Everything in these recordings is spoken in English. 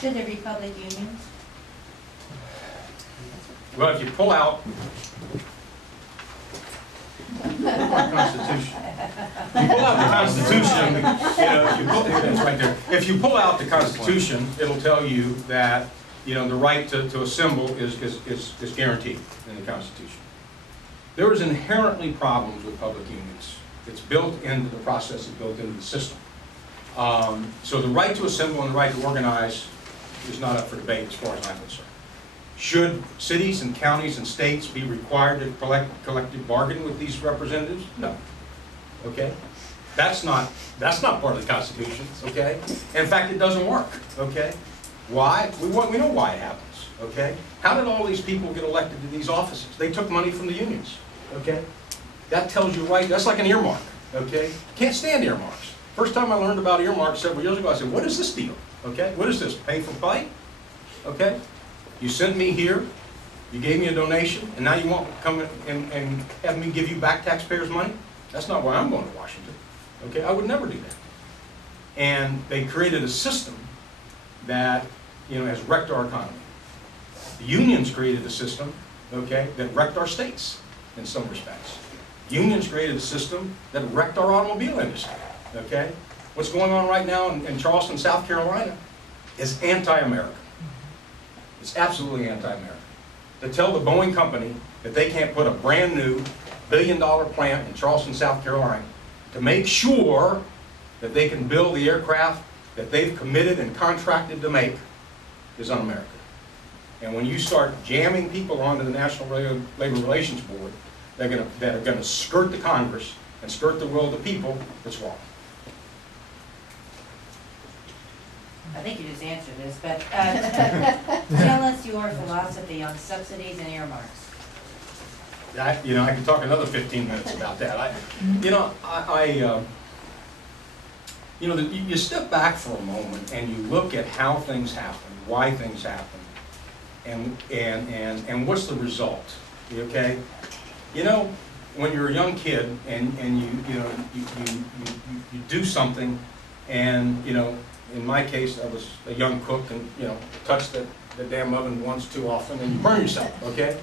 Should there be public unions? Well, if you pull out our Constitution, you pull out the Constitution, if you pull, it's right there. If you pull out the Constitution, it'll tell you that the right to assemble is guaranteed in the Constitution. There is inherently problems with public unions. It's built into the process, it's built into the system. So the right to assemble and the right to organize is not up for debate as far as I'm concerned. Should cities and counties and states be required to collective bargain with these representatives? No. Okay? That's not part of the Constitution. Okay? And in fact, it doesn't work. Okay? Why? We know why it happens. Okay? How did all these people get elected to these offices? They took money from the unions. Okay? That tells you right. That's like an earmark. Okay? Can't stand earmarks. First time I learned about earmarks several years ago, I said, "What is this deal? Okay? What is this? Pay for play? Okay? You sent me here, you gave me a donation, and now you want to come and have me give you back taxpayers' money? That's not why I'm going to Washington. Okay, I would never do that." And they created a system that has wrecked our economy. The unions created a system, okay, that wrecked our states in some respects. Unions created a system that wrecked our automobile industry. Okay, what's going on right now in Charleston, South Carolina, is anti-American. It's absolutely anti-American. To tell the Boeing company that they can't put a brand new billion-dollar plant in Charleston, South Carolina to make sure that they can build the aircraft that they've committed and contracted to make is un-American. And when you start jamming people onto the National Labor Relations Board that are going to skirt the Congress and skirt the will of the people, it's wrong. I think you just answered this, but tell us your philosophy on subsidies and earmarks. I could talk another 15 minutes about that. You step back for a moment and you look at how things happen, why things happen, and what's the result. Okay, when you're a young kid and you do something, and in my case, I was a young cook and, touched the damn oven once too often and you burn yourself, okay?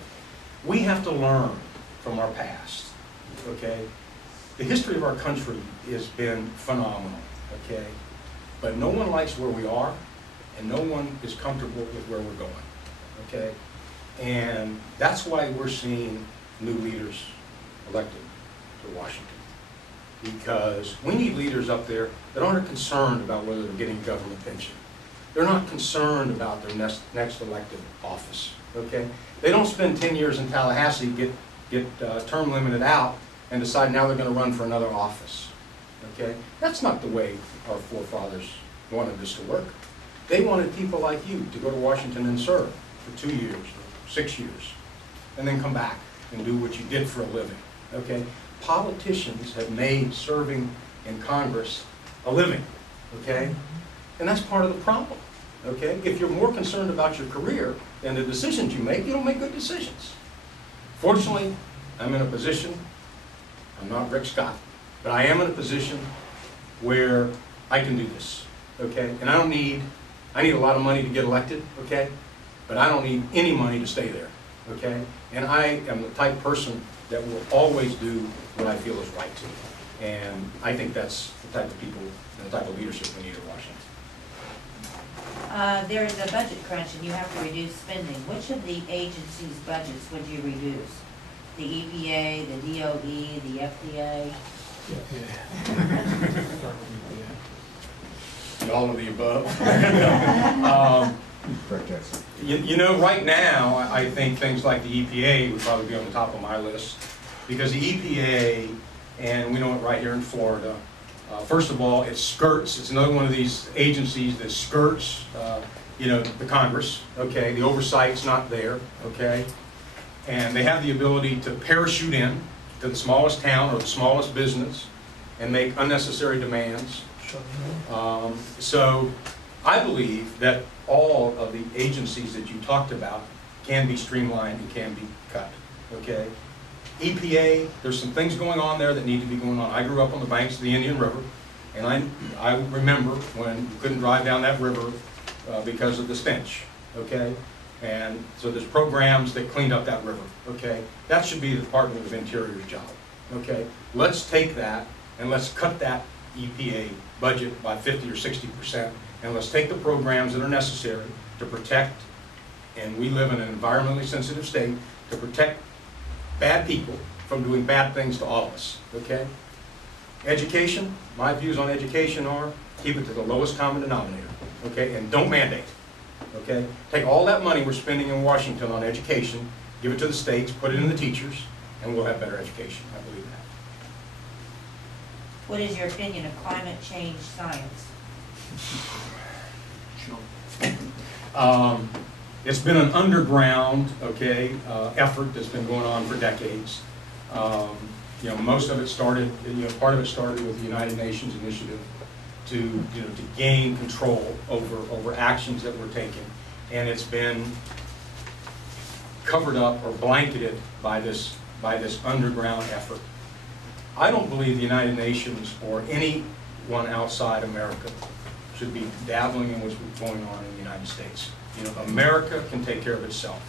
We have to learn from our past, okay? The history of our country has been phenomenal, okay? But no one likes where we are and no one is comfortable with where we're going, okay? And that's why we're seeing new leaders elected to Washington. Because we need leaders up there that aren't concerned about whether they're getting a government pension. They're not concerned about their next elected office. Okay? They don't spend 10 years in Tallahassee, get term limited out, and decide now they're going to run for another office. Okay? That's not the way our forefathers wanted this to work. They wanted people like you to go to Washington and serve for 2 years, or 6 years, and then come back and do what you did for a living. Okay? Politicians have made serving in Congress a living, okay? And that's part of the problem, okay? If you're more concerned about your career than the decisions you don't make good decisions. Fortunately, I'm in a position, I'm not Rick Scott, but I am in a position where I can do this, okay? And I need a lot of money to get elected, okay? But I don't need any money to stay there, okay? And I am the type of person that will always do what I feel is right to. And I think that's the type of people and the type of leadership we need in Washington. There is a budget crunch and you have to reduce spending. Which of the agencies' budgets would you reduce? The EPA, the DOE, the FDA? All of the above. Right now, I think things like the EPA would probably be on the top of my list, because the EPA, and we know it right here in Florida, first of all, it skirts. It's another one of these agencies that skirts, the Congress. Okay, the oversight's not there. Okay, and they have the ability to parachute in to the smallest town or the smallest business and make unnecessary demands. So I believe that all of the agencies that you talked about can be streamlined and can be cut, okay? EPA, there's some things going on there that need to be going on. I grew up on the banks of the Indian River, and I remember when you couldn't drive down that river because of the stench, okay? And so there's programs that cleaned up that river, okay? That should be the Department of Interior's job, okay? Let's take that and let's cut that EPA budget by 50 or 60%, and let's take the programs that are necessary to protect, and we live in an environmentally sensitive state, to protect bad people from doing bad things to all of us, okay? Education, my views on education are, keep it to the lowest common denominator, okay? And don't mandate, okay? Take all that money we're spending in Washington on education, give it to the states, put it in the teachers, and we'll have better education. I believe that. What is your opinion of climate change science? It's been an underground, okay, effort that's been going on for decades. You know, most of it started, you know, part of it started with the United Nations initiative to, you know, to gain control over actions that were taken, and it's been covered up or blanketed by this underground effort. I don't believe the United Nations or anyone outside America should be dabbling in what's going on in the United States. You know, America can take care of itself.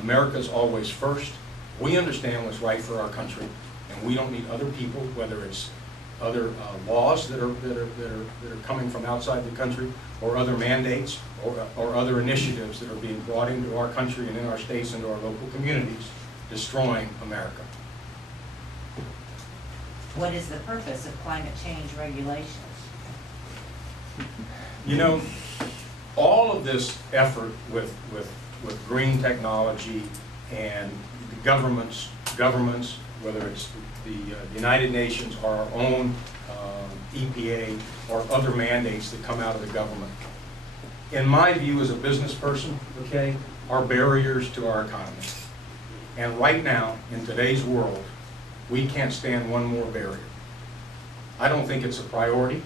America's always first. We understand what's right for our country, and we don't need other people, whether it's other laws that are coming from outside the country, or other mandates, or other initiatives that are being brought into our country and in our states and to our local communities, destroying America. What is the purpose of climate change regulations? You know, all of this effort with green technology and the governments, whether it's the United Nations or our own EPA or other mandates that come out of the government, in my view as a business person, okay, are barriers to our economy. And right now, in today's world, we can't stand one more barrier. I don't think it's a priority.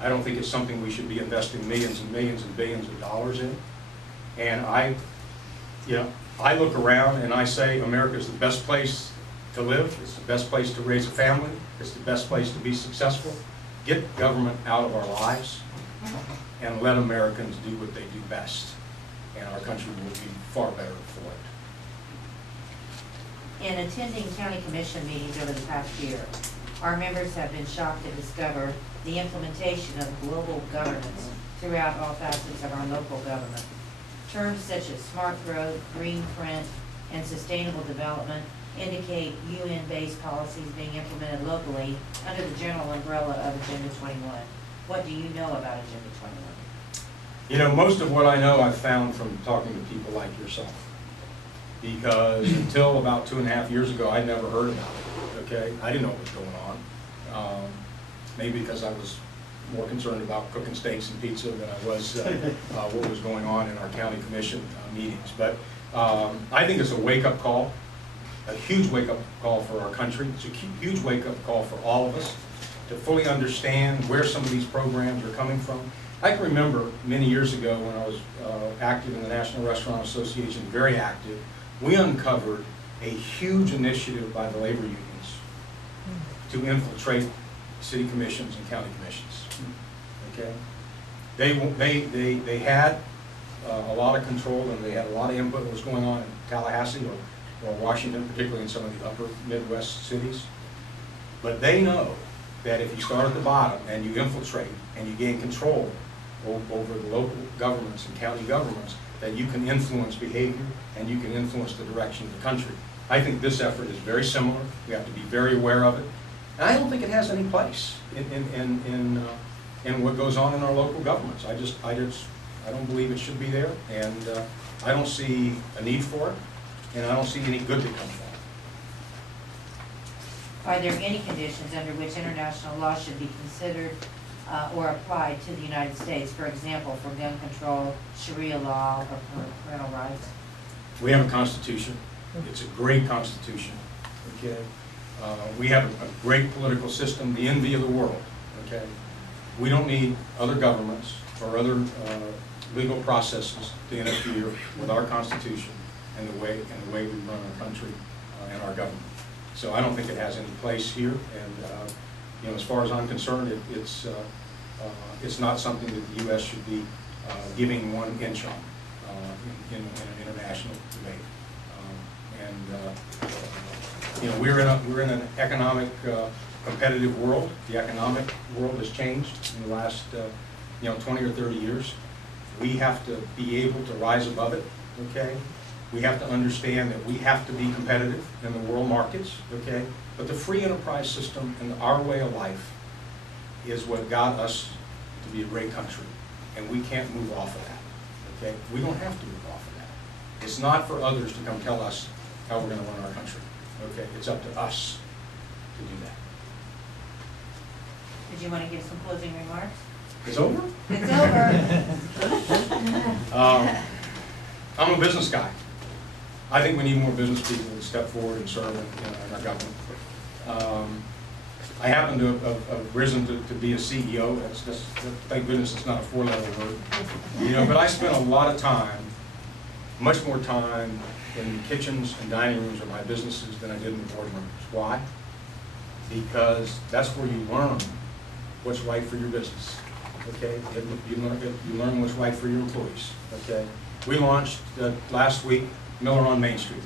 I don't think it's something we should be investing millions and millions and billions of dollars in. And I look around and I say America's the best place to live. It's the best place to raise a family. It's the best place to be successful. Get government out of our lives and let Americans do what they do best. And our country will be far better for it. In attending county commission meetings over the past year, our members have been shocked to discover the implementation of global governance throughout all facets of our local government. Terms such as smart growth, green print, and sustainable development indicate UN-based policies being implemented locally under the general umbrella of Agenda 21. What do you know about Agenda 21? You know, most of what I know I've found from talking to people like yourself. Because until about 2.5 years ago, I'd never heard about it, okay? I didn't know what was going on. Maybe because I was more concerned about cooking steaks and pizza than I was what was going on in our county commission meetings. But I think it's a wake-up call, a huge wake-up call for our country. It's a huge wake-up call for all of us to fully understand where some of these programs are coming from. I can remember many years ago when I was active in the National Restaurant Association, very active, we uncovered a huge initiative by the labor unions to infiltrate city commissions and county commissions. Okay, they had a lot of control and they had a lot of input in what was going on in Tallahassee or Washington, particularly in some of the upper Midwest cities. But they know that if you start at the bottom and you infiltrate and you gain control over the local governments and county governments, that you can influence behavior and you can influence the direction of the country. I think this effort is very similar. We have to be very aware of it. And I don't think it has any place in what goes on in our local governments. I don't believe it should be there, and I don't see a need for it, and I don't see any good that comes from it. Are there any conditions under which international law should be considered or applied to the United States, for example, for gun control, Sharia law, or parental rights? We have a constitution. It's a great constitution. Okay, we have a great political system, the envy of the world. Okay, we don't need other governments or other legal processes to interfere with our constitution and the way we run our country and our government. So I don't think it has any place here. And you know, as far as I'm concerned, it's not something that the U.S. should be giving 1 inch on in an international debate. You know, we're in an economic competitive world. The economic world has changed in the last 20 or 30 years. We have to be able to rise above it. Okay, we have to understand that we have to be competitive in the world markets. Okay, but the free enterprise system and our way of life is what got us to be a great country, and we can't move off of that. Okay, we don't have to move off of that. It's not for others to come tell us how we're going to run our country. Okay, it's up to us to do that. Did you want to give some closing remarks? It's over? It's over. I'm a business guy. I think we need more business people to step forward and serve in our government. I happen to have risen to be a CEO. That's just, thank goodness it's not a 4-letter word. But I spent a lot of time, much more time in the kitchens and dining rooms of my businesses than I did in the boardrooms. Why? Because that's where you learn what's right for your business. Okay, you learn what's right for your employees. Okay, we launched last week Miller on Main Street.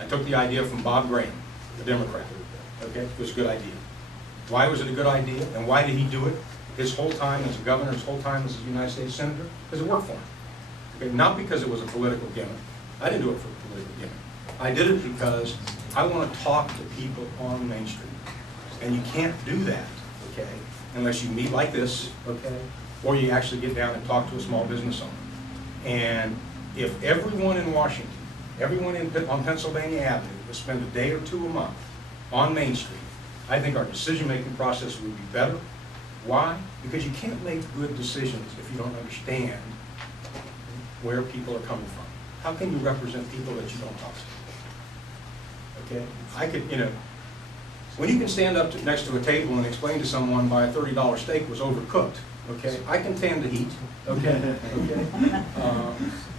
I took the idea from Bob Graham, the Democrat. Okay, it was a good idea. Why was it a good idea, and why did he do it? His whole time as a governor, his whole time as a United States Senator, because it worked for him. Okay, not because it was a political gimmick. I didn't do it for a political gimmick. I did it because I want to talk to people on Main Street, and you can't do that. Okay, unless you meet like this, okay, or you actually get down and talk to a small business owner. And if everyone in Washington, everyone on Pennsylvania Avenue would spend a day or 2 a month on Main Street, I think our decision-making process would be better. Why? Because you can't make good decisions if you don't understand where people are coming from. How can you represent people that you don't talk to? Okay, I could, when you can stand up next to a table and explain to someone why a $30 steak was overcooked, okay, I can stand the heat, okay,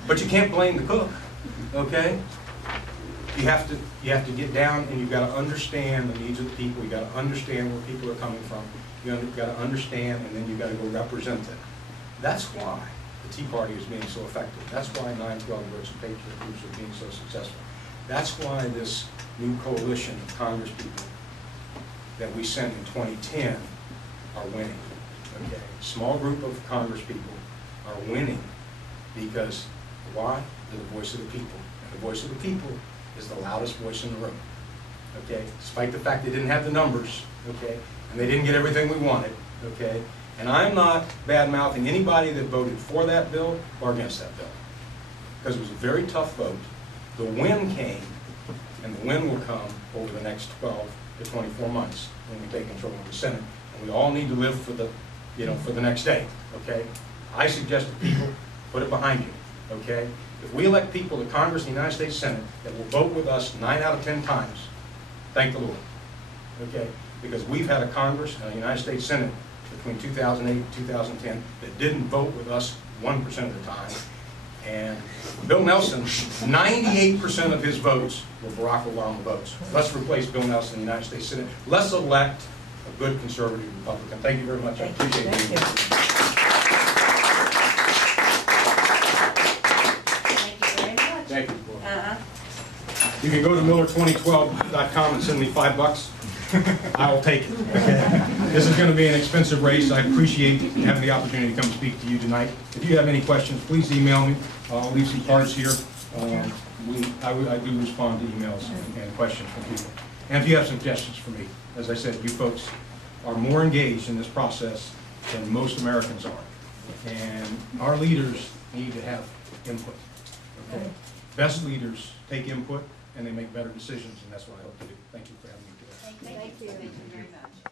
but you can't blame the cook, okay? You have to get down and you've got to understand the needs of the people. You've got to understand where people are coming from. You've got to understand, and then you've got to go represent them. That's why the Tea Party is being so effective. That's why 9/12 groups and Patriot groups are being so successful. That's why this new coalition of Congress people that we sent in 2010 are winning. Okay, small group of Congress people are winning because why? They're the voice of the people. And the voice of the people is the loudest voice in the room. Okay, despite the fact they didn't have the numbers, okay, and they didn't get everything we wanted, okay, and I'm not bad-mouthing anybody that voted for that bill or against that bill, because it was a very tough vote. The win came, and the win will come over the next 12 to 24 months when we take control of the Senate, and we all need to live for the, for the next day, okay? I suggest to people, put it behind you, okay? If we elect people to Congress and the United States Senate that will vote with us 9 out of 10 times, thank the Lord, okay? Because we've had a Congress and a United States Senate between 2008 and 2010 that didn't vote with us 1% of the time. And Bill Nelson, 98% of his votes were Barack Obama votes. Let's replace Bill Nelson in the United States Senate. Let's elect a good conservative Republican. Thank you very much. I appreciate it. Thank you very much. Thank you. You can go to Miller2012.com and send me $5. I will take it. Okay? This is going to be an expensive race. I appreciate having the opportunity to come speak to you tonight. If you have any questions, please email me. I'll leave some cards here. I do respond to emails and questions from people. And if you have suggestions for me, as I said, you folks are more engaged in this process than most Americans are. And our leaders need to have input. Okay? Best leaders take input and they make better decisions, and that's what I hope to do. Thank you for having me today. Thank you very much.